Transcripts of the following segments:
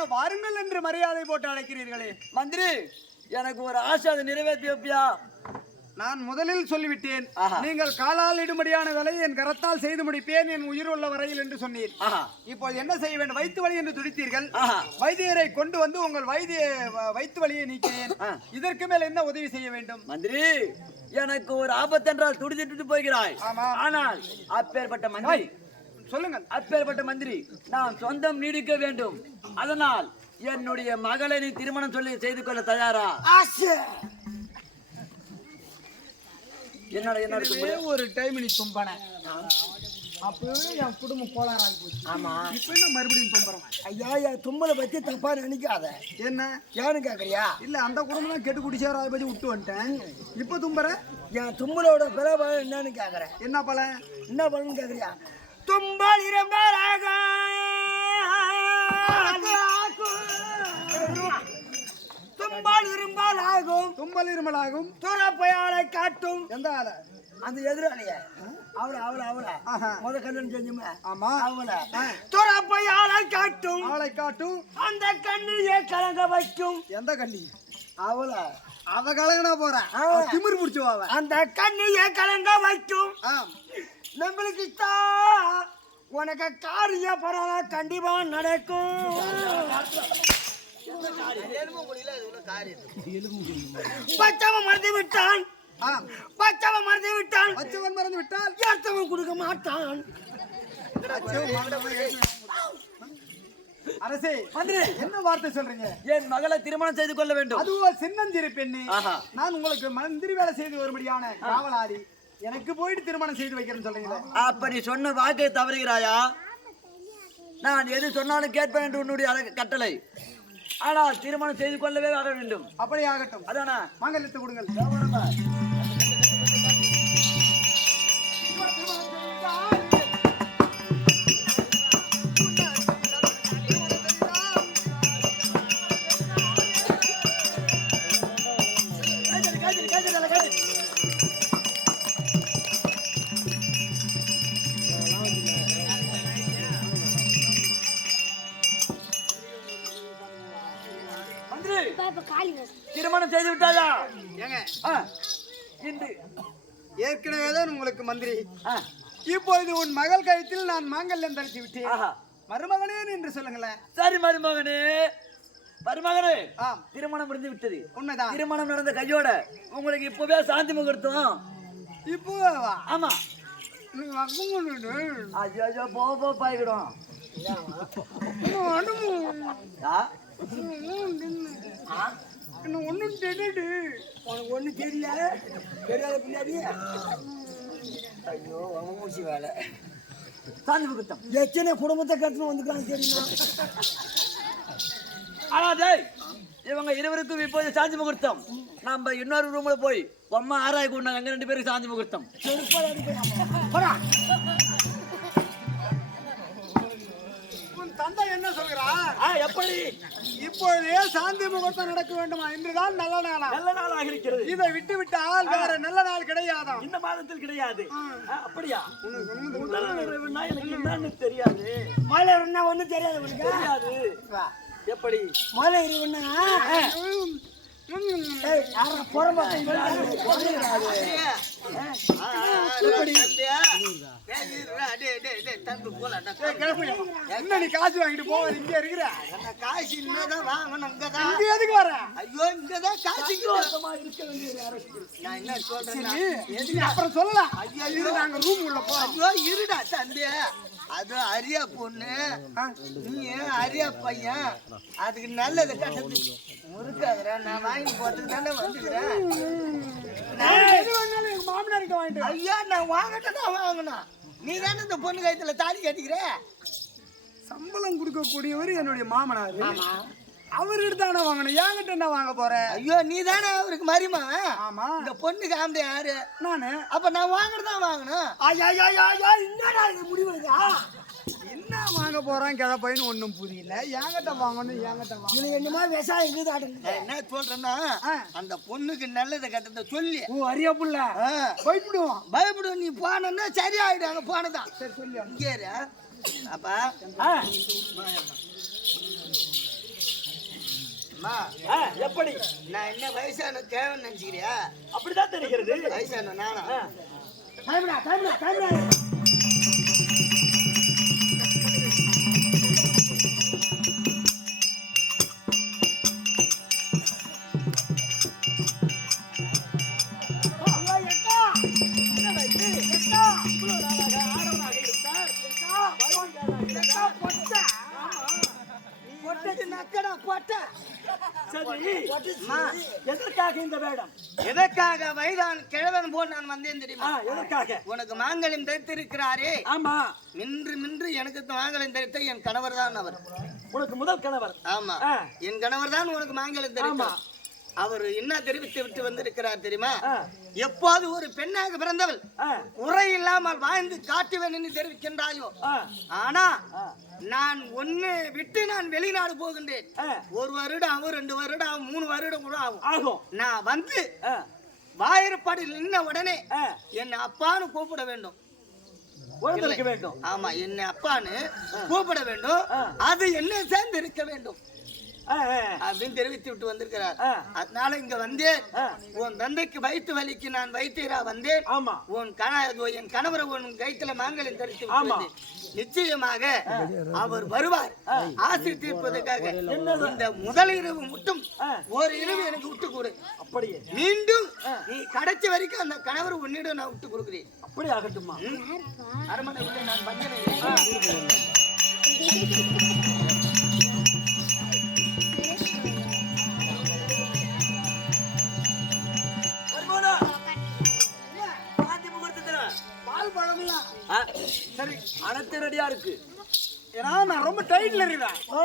என்ன வாருங்கள் என்று மரியாதை போட்டு அழைக்கிறீர்களே. மந்திரி எனக்கு ஒரு ஆசை அதை நிறைவேற்றி வைப்பியா நான் முதலில் சொல்லிவிட்டேன். நீங்கள் காலால் இடும்படியான வேலையை என் கரத்தால் செய்து முடிப்பேன் என் உயிர் உள்ள வரையில் என்று சொன்னீர். இப்போது என்ன செய்ய வேண்டும்? வயிற்று வலி என்று துடித்தீர்கள். வைத்தியரை கொண்டு வந்து உங்கள் வைத்திய வ- வயிற்று வலியை நீக்கினேன். ஆ. இதற்கு மேல் என்ன உதவி செய்ய வேண்டும்? மந்திரி எனக்கு ஒரு ஆபத்தென்றால் துடித்துட்டு போகிறாய். ஆனால் அப்பேற்பட்ட மந்திரி சொல்லுங்கள் அப்பேற்பட்ட மந்திரி நான் சொந்தம் நீடிக்க வேண்டும். அதனால் என்னுடைய மகளை நீ திருமணம் சொல்லி செய்து கொள்ள தயாரா? என்னோட என்ன இருக்கு ஒரே டைம் நீ தும்பன அப்பவே என் குடும்பம் கோளாறாகி போச்சு. ஆமா. இப்போ என்ன மறுபடியும் தும்புறோம்? ஐயா என் தும்மலை பத்தி தப்பா நினைக்காத. என்ன? ஏன்னு கேக்குறியா? இல்ல அந்த குடும்பம் தான் கெட்டு குடிச்சாரோ அதை பத்தி விட்டு வந்துட்டேன். இப்போ தும்புற? என் தும்மலோட பிறவை என்னன்னு கேக்குறேன். என்ன பலன்? என்ன பண்ணு கேக்குறியா? தும்பல் இரும்பலாக. தும்பால் இரும்பால் ஆகும் தும்பல் இருமலாகும் துறப்பையாளை காட்டும். எந்த ஆள? அந்த எதிராளிய. அவள அவள அவள. முத கல்யாணம் செஞ்சுமே ஆமா. அவள. துறப்பையாளை காட்டும். ஆளை காட்டும். அந்த கண்ணிலே கலங்க வைக்கும். எந்த கண்ணி? அவள. அவ கலங்கனா போறா. ஆ. திமிரு பிடிச்சு அவ? அந்த கண்ணிலே கலங்க வைக்கும். ஆம். நம்மளுக்கு உனக்கு காரிய பரவ கண்டிப்பா நடக்கும். பச்சவன் மறந்து விட்டான். பச்சவன் மறந்து விட்டான். வச்சவன் மறந்து ஏத்தவன் கொடுக்க மாட்டான். அரசே மந்திரி. என்ன வார்த்தை சொல்றீங்க? என் மகளை திருமணம் செய்து கொள்ள வேண்டும். அதுவோ சின்னஞ்சிறு பெண்ணு. நான் உங்களுக்கு மந்திரி வேலை செய்து வரும்படியான காவலாளி. எனக்கு போயிட்டு திருமணம் செய்து வைக்கிறேன்னு சொல்றீங்களே? அப்ப நீ சொன்ன வாக்கை தவறுகிறாயா? நான் எது சொன்னாலும் கேட்பேன் என்று உன்னுடைய கட்டளை. ஆனால் திருமணம் செய்து கொள்ளவே வர வேண்டும். அப்படி ஆகட்டும் அதானா? மாங்கல்யத்தை கொடுங்கள். மந்திரி திருமணம் செய்து விட்டாயா? இன்று. ஏற்கனவே தான் உங்களுக்கு மந்திரி. இப்பொழுது உன் மகள் கழுத்தில் நான் மாங்கல்யம் தரித்து விட்டேன். மருமகனே என்று சொல்லுங்களேன். சரி மருமகனே. மருமகனே ஆம் திருமணம் முடிந்து விட்டது. உண்மைதான். திருமணம் நடந்த கையோட உங்களுக்கு இப்பவே சாந்தி முகூர்த்தம். இப்போ. ஆமா. ஐயோ போ போ அனுமு- ஆ? இன்னும் ஒண்ணும் தெரியடு. உனக்கு ஒண்ணு தெரியல. தெரியாத பின்னாடி. ஐயோ அவன் மூச்சு வேலை. சாந்தி முகூர்த்தம் எத்தனை குடும்பத்தை கட்டணும் வந்துக்கிறாங்க தெரியுமா? ஆனா டேய் இவங்க இருவருக்கும் இப்போது சாந்தி முகூர்த்தம். நம்ம இன்னொரு ரூம்ல போய் அம்மா ஆராய் கொண்டாங்க அங்க ரெண்டு பேருக்கு சாந்தி முகூர்த்தம். தந்தை என்ன சொல்கிறார் எப்படி? இப்பொழுதே சாந்தி முகூர்த்தம் நடக்க வேண்டுமா? இன்றுதான் நல்ல நாளா? நல்ல நாளாக இருக்கிறது. இதை விட்டு விட்டால் வேற நல்ல நாள் கிடையாதாம் இந்த மாதத்தில் கிடையாது. அப்படியா? எனக்கு என்னன்னு தெரியாது. இருந்தா ஒண்ணும் தெரியாது தெரியாது. எப்படி? மழை இருவன்னா என்ன நீ காசு வாங்கிட்டு போவ இங்க இருக்கிற காசு இனிமேதான் வாங்கணும் இங்கதான் இங்க எதுக்கு வர ஐயோ இங்கதான் காசு நான் என்ன சொல்றேன் அப்புறம் சொல்லலாம் இது நாங்க ரூம் உள்ள போறோம் ஐயோ இருடா தம்பி அது அரியா பொண்ணு. நீ அரியா பையன்? அதுக்கு நல்லது கட்டது. முறுக்காதுடா நான் வாங்கி போறதுக்கு தானே வந்துக்கிறேன். மாமனாருக்கு வாங்கிட்டு. ஐயா நான் வாங்கிட்டு தான் வாங்கணும் நீ தானே இந்த பொண்ணு கைத்துல தாலி கட்டிக்கிற? சம்பளம் கொடுக்கக்கூடியவர் என்னுடைய மாமனார். அவர்கிட்ட தானே வாங்கணும்? என்கிட்ட என்ன வாங்க போற? ஐயோ நீ தானே அவருக்கு மரிமா. ஆமா. இந்த பொண்ணுக்கு ஆம்பளை யாரு? நானு. அப்ப நான் வாங்கிட்டு தான் வாங்கணும். ஐயா ஐயா ஐயா, என்னடா இது? முடிவெடுக்கா என்ன வாங்க போறான் கிழ பையன் ஒண்ணும் புரியல. என்கிட்ட வாங்கணும் என்கிட்ட வாங்க இது என்னமா விவசாயம் இருக்குது ஆடுங்க என்ன சொல்றேன்னா. அந்த பொண்ணுக்கு நல்லதை கட்டத்தை சொல்லி. ஓ அரியா புள்ள. ஆ, போய்விடுவோம் பயப்படும் நீ போனன்னா சரியாயிடும் அங்க போனதான் சரி சொல்லி. இங்கே. அப்பா. எப்படி? நான் என்ன வயசான தேவைன்னு நினைச்சுக்கிறியா? அப்படிதான் தெரிகிறது. வயசான நானா. டைம்டா டைம்டா டைம்டா நான் வந்தேன் தெரியுமா? எதற்காக? உனக்கு மாங்கல்யம் தரித்திருக்கிறாரே. ஆமா. மின்று மின்று எனக்கு மாங்கல்யம் தரித்த என் கணவர் தான் அவர். உனக்கு முதல் கணவர். ஆமா. என் கணவர் தான் உனக்கு மாங்கல்யம் தரித்தார் அவர் என்ன தெரிவித்து விட்டு வந்திருக்கிறார் தெரியுமா. எப்போது ஒரு பெண்ணாக பிறந்தவள் குறை இல்லாமல் வாழ்ந்து காட்டுவேன் என்று தெரிவிக்கின்றாயோ? ஆனா. நான் ஒன்னு விட்டு நான் வெளிநாடு போகின்றேன். ஒரு வருடம் ஆகும் ரெண்டு வருடம் ஆகும் மூணு வருடம் கூட ஆகும். நான் வந்து ஆ, வாயிற்பாடில் நின்ன உடனே ஆ. என் அப்பான்னு கூப்பிட வேண்டும் வேண்டும் ஆமா என்ன அப்பான்னு கூப்பிட வேண்டும். அது என்ன சேர்ந்து இருக்க வேண்டும் அப்படின்னு தெரிவித்து விட்டு வந்திருக்கிறார். அதனால இங்க வந்தேன் ஆ. உன் தந்தைக்கு வயிற்று வலிக்கு நான் வைத்தியரா வந்தேன். ஆமா. உன் கண என் கணவரை உன் கைத்துல மாங்கல்யம் தரித்து ஆமா. நிச்சயமாக அவர் வருவார். ஆசை தீர்ப்பதற்காக இந்த முதல் இரவு மட்டும். ஒரு இரவு எனக்கு விட்டு கொடு அப்படியே. மீண்டும் நீ கடைசி வரைக்கும் அந்த கணவர் உன்னிடம் நான் விட்டு கொடுக்கிறேன் அப்படி ஆகட்டுமா அரமனை நான் பஞ்சனை சரி அனைத்து ரெடியா இருக்கு. ஏன்னா நான் ரொம்ப டைட்ல இருக்கிறேன். ஓ.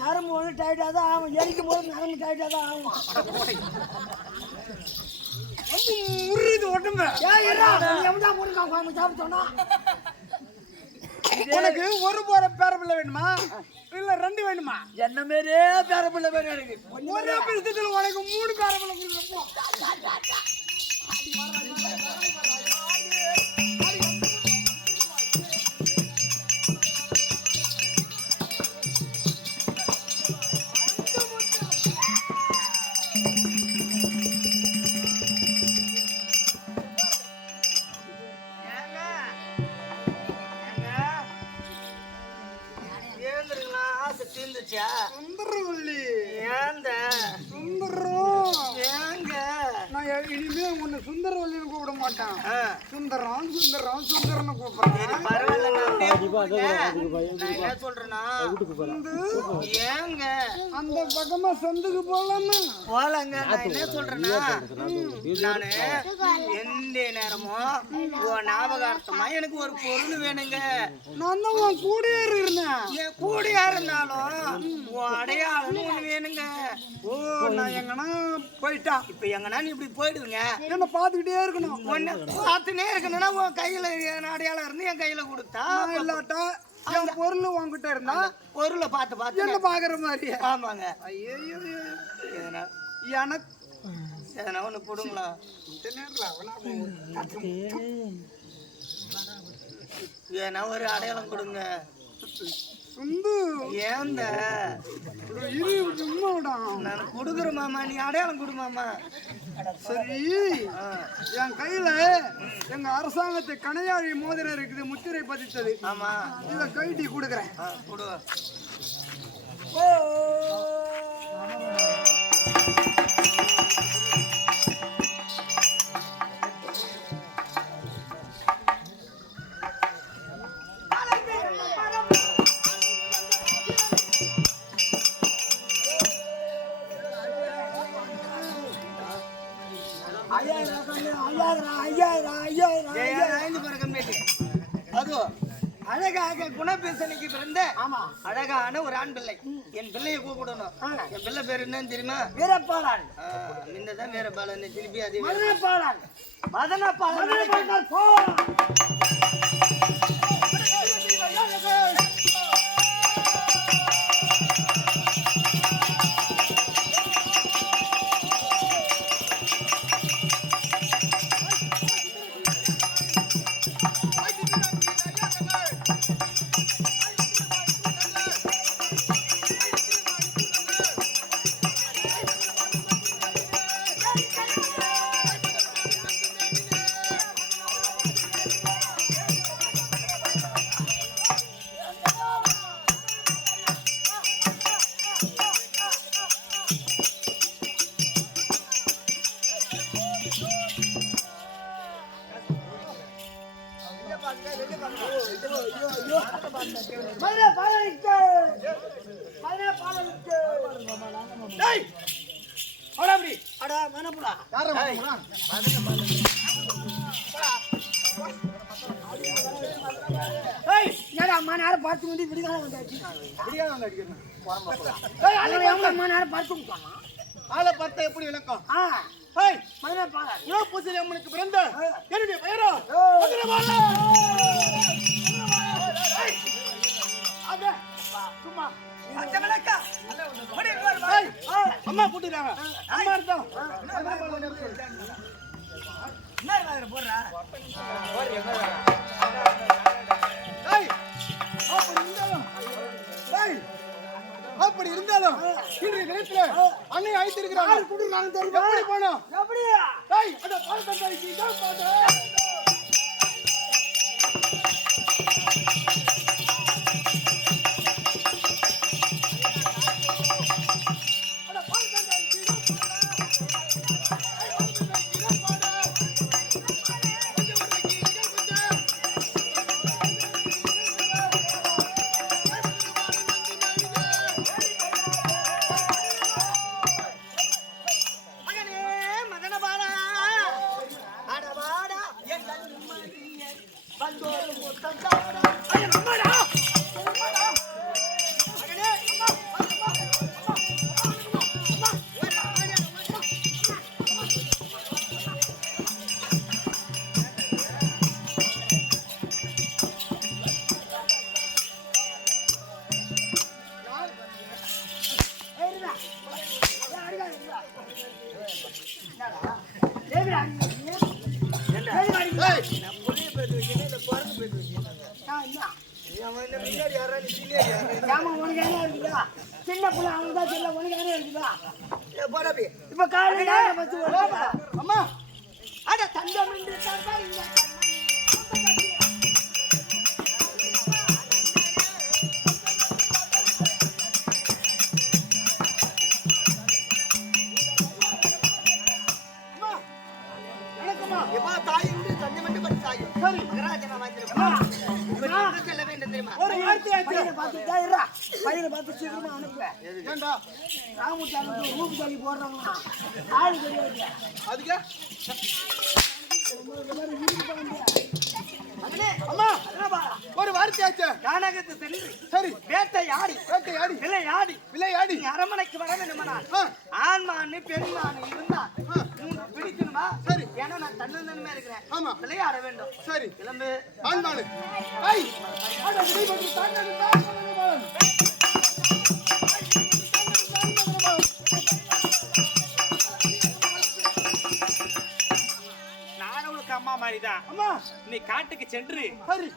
நரம்பு வந்து டைட்டா தான் ஆகும். எரிக்கும் போது நரம்பு டைட்டா தான் ஆகும். முறியுது உடம்பு. ஏன் எவன்டா முருங்கா குழம்பு சாப்பிட சொன்னா? உனக்கு ஒரு போற பேரப்பிள்ளை வேணுமா? இல்ல ரெண்டு வேணுமா? என்ன மாரியே பேரப்பிள்ளை பேர் எனக்கு. ஒரே பிடிச்சதுல உனக்கு மூணு பேரப்பிள்ளை கொடுக்குறப்போ சொல்றேன்னா ஏங்க. அந்த பக்கமா சந்துக்கு போலாமா? போலங்க. நான் என்ன சொல்றேன்னா நானு எந்த நேரமும் உன் ஞாபகார்த்தமா எனக்கு ஒரு பொருள் வேணுங்க. நான் தான் உன் கூடயே இருந்தேன். என் கூடயா இருந்தாலும் உன் அடையாளம் ஒண்ணு வேணுங்க. ஓ நான் எங்கன்னா போயிட்டா. இப்ப எங்கன்னா நீ இப்படி போயிடுவீங்க. என்ன பார்த்துக்கிட்டே இருக்கணும். உன்னை பார்த்துனே இருக்கணும்னா உன் கையில அடையாளம் இருந்து என் கையில கொடுத்தா இல்லாட்டா என் பொருள் உன்கிட்ட இருந்தா பொருளை பார்த்து பார்த்து என்ன பாக்குற மாதிரி ஆமாங்க. ஐயோ எனக்கு எதனா ஒண்ணு போடுங்களா ஏன்னா ஒரு அடையாளம் கொடுங்க. சுந்து. ஏந்த இரு சும்மா விடான் நான் கொடுக்குறேன் மாமா நீ அடையாளம் கொடு மாமா. சரி. என் கையில எங்க அரசாங்கத்து கணையாழி மோதிரம் இருக்குது முத்திரை பதித்தது. ஆமா. இத கைட்டி கொடுக்குறேன். கொடு. அழகாக குணபேசனைக்கு பிறந்த அழகான ஒரு ஆண் பிள்ளை. என் பிள்ளையை கூப்பிடணும். என் பிள்ளை பேர் என்னன்னு தெரியுமா? வீரப்பாளன் முன்னதான் வேற பாலன் திருப்பி அதே. மதுரப்பாளன் மதன அம்மா நேரம் பார்த்து வந்து விடிகாலம் வந்தாச்சு விடிகாலம் வந்தாச்சு அம்மா நேரம் பார்த்து ஆளை பார்த்தா எப்படி விளக்கம் ஆ பூசலி அம்மனுக்கு பிறந்த என்னுடைய பெயரோ சும்மா. அம்மா கூட்டிடுறாங்க அம்மா அப்படி இருந்தாலும் ஏய், அப்படி இருந்தாலும் இன்றைய தினத்துல அன்னை அழைத்திருக்கிறாங்க எப்படி போனோம்? எப்படி ஏய், அட யாரா ஏமா உனக்கு என்ன இருக்குதா சின்ன பிள்ளை அவனுக்கு தான் தெரியல உனக்கு என்ன இருக்குதா? ஏ போடாபி இப்ப காலையில அம்மா. அட தங்கம் என்று தந்தால் இந்த ராமுச்சாலுக்கு ரூபு சொல்லி போடுறாங்க ஆளு கிடையாது அதுக்கு ஒரு வார்த்தையாச்சு கானகத்து சென்று. சரி. வேட்டையாடி. வேட்டையாடி. விளையாடி. விளையாடி. நீ அரமனைக்கு வர வேண்டுமானால் ஆ, ஆண்மானு பெண்மானு இருந்தா பிடிக்கணுமா? சரி. ஏன்னா நான் தன்னந்தனமே இருக்கிறேன். ஆமா. விளையாட வேண்டும். சரி. கிளம்பு. ஆண்மானு. மாதிரிதான் அம்மா. நீ காட்டுக்கு சென்று சரி.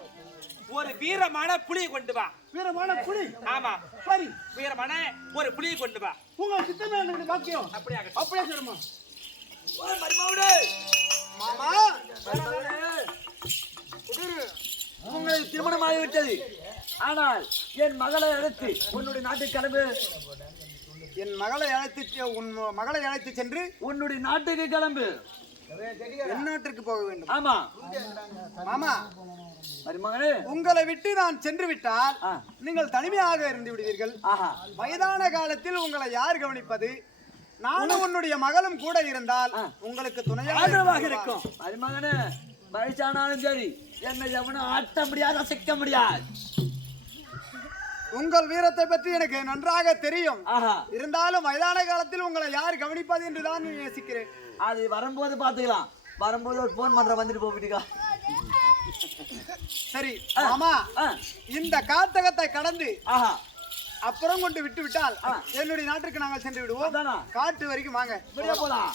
ஒரு வீரமான புலியை கொண்டு வா. வீரமான புலி. ஆமா. சரி. வீரமான ஒரு புலியை கொண்டு வா. உங்க சித்தமே எனக்கு பாக்கியம். அப்படியாக அப்படியே சொல்லுமா மாமா. உங்களுக்கு திருமணம் ஆகிவிட்டது ஆனால் என் மகளை அழைத்து உன்னுடைய நாட்டுக்கு கிளம்பு. என் மகளை அழைத்து உன் மகளை அழைத்து சென்று உன்னுடைய நாட்டுக்கு கிளம்பு. என் நாட்டிற்கு போக வேண்டும். ஆமா. மாமா மருமகனே உங்களை விட்டு நான் சென்று விட்டால். நீங்கள் தனிமையாக இருந்து விடுவீர்கள். வயதான காலத்தில் உங்களை யார் கவனிப்பது? நானும் உன்னுடைய மகளும் கூட இருந்தால் உங்களுக்கு துணையாக இருக்கும். மருமகனே வயசானாலும் சரி என்னை எவனும் ஆட்ட முடியாது அசைக்க முடியாது. உங்கள் வீரத்தை பற்றி எனக்கு நன்றாக தெரியும். இருந்தாலும் வயதான காலத்தில் உங்களை யார் கவனிப்பது என்று தான் யோசிக்கிறேன். அது வரும்போது பாத்துக்கலாம் வரும்போது ஒரு போன் பண்ற வந்துட்டு போவிட்டுக்கா சரி மாமா ஆ. இந்த காத்தகத்தை கடந்து ஆஹா. அப்புறம் கொண்டு விட்டு விட்டால் என்னுடைய நாட்டிற்கு நாங்கள் சென்று விடுவோம்? காட்டு வரைக்கும் வாங்க. போலாம்?